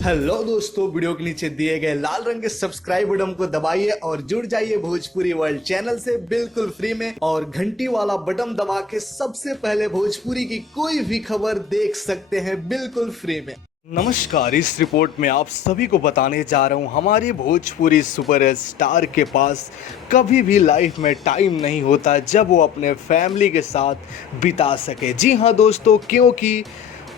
Hello दोस्तों, video के नीचे दिए गए लाल रंग के सब्सक्राइब बटन को दबाइए और जुड़ जाइए भोजपुरी वर्ल्ड चैनल से बिल्कुल फ्री में। और घंटी वाला बटन दबा के सबसे पहले भोजपुरी की कोई भी खबर देख सकते हैं बिल्कुल फ्री में। नमस्कार, इस रिपोर्ट में आप सभी को बताने जा रहा हूं हमारी भोजपुरी सुपर स्टार के पास कभी भी लाइफ में टाइम नहीं होता जब वो अपने फैमिली के साथ बिता सके। जी हाँ दोस्तों, क्योंकि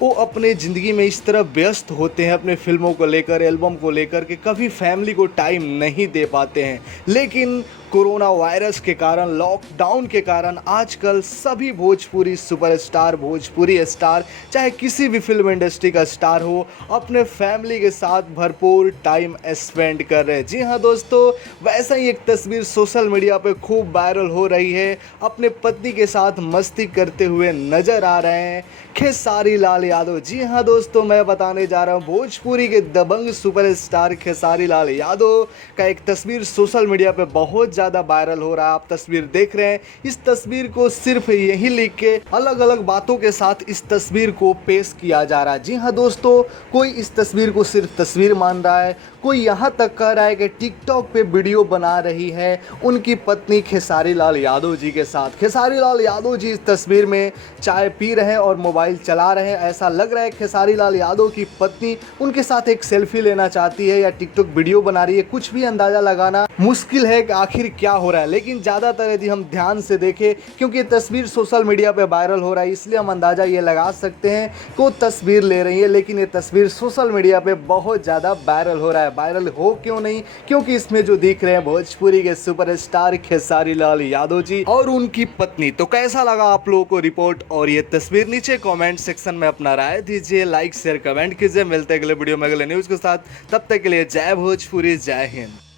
वो अपने ज़िंदगी में इस तरह व्यस्त होते हैं अपने फिल्मों को लेकर, एल्बम को लेकर के कभी फैमिली को टाइम नहीं दे पाते हैं। लेकिन कोरोना वायरस के कारण, लॉकडाउन के कारण आजकल सभी भोजपुरी सुपरस्टार, भोजपुरी स्टार, चाहे किसी भी फिल्म इंडस्ट्री का स्टार हो, अपने फैमिली के साथ भरपूर टाइम स्पेंड कर रहे हैं। जी हाँ दोस्तों, वैसा ही एक तस्वीर सोशल मीडिया पे खूब वायरल हो रही है। अपने पत्नी के साथ मस्ती करते हुए नजर आ रहे हैं खेसारी लाल यादव। जी हाँ दोस्तों, मैं बताने जा रहा हूँ भोजपुरी के दबंग सुपरस्टार खेसारी लाल यादव का एक तस्वीर सोशल मीडिया पे बहुत ज़्यादा वायरल हो रहा है। आप तस्वीर देख रहे हैं। इस तस्वीर को सिर्फ यही लिख के अलग अलग बातों के साथ इस तस्वीर को पेश किया जा रहा है। जी हाँ दोस्तों, कोई इस तस्वीर को सिर्फ तस्वीर मान रहा है, कोई यहाँ तक कह रहा है कि टिकटॉक पे वीडियो बना रही है उनकी पत्नी खेसारी लाल यादव जी के साथ। खेसारी लाल यादव जी इस तस्वीर में चाय पी रहे हैं और मोबाइल चला रहे हैं। ऐसा लग रहा है खेसारी लाल यादव की पत्नी उनके साथ एक सेल्फी लेना चाहती है या टिकटॉक वीडियो बना रही है। कुछ भी अंदाज़ा लगाना मुश्किल है कि आखिर क्या हो रहा है, लेकिन ज़्यादातर यदि हम ध्यान से देखें, क्योंकि ये तस्वीर सोशल मीडिया पे वायरल हो रहा है, इसलिए हम अंदाज़ा ये लगा सकते हैं कि वो तस्वीर ले रही है। लेकिन ये तस्वीर सोशल मीडिया पे बहुत ज़्यादा वायरल हो रहा है। वायरल हो क्यों नहीं, क्योंकि इसमें जो दिख रहे हैं भोजपुरी के सुपरस्टार खेसारी लाल यादव जी और उनकी पत्नी। तो कैसा लगा आप लोगों को रिपोर्ट और ये तस्वीर? नीचे कमेंट सेक्शन में अपना राय दीजिए, लाइक शेयर कमेंट कीजिए। मिलते हैं अगले वीडियो में अगले न्यूज़ के साथ। तब तक के लिए जय भोजपुरी, जय हिंद।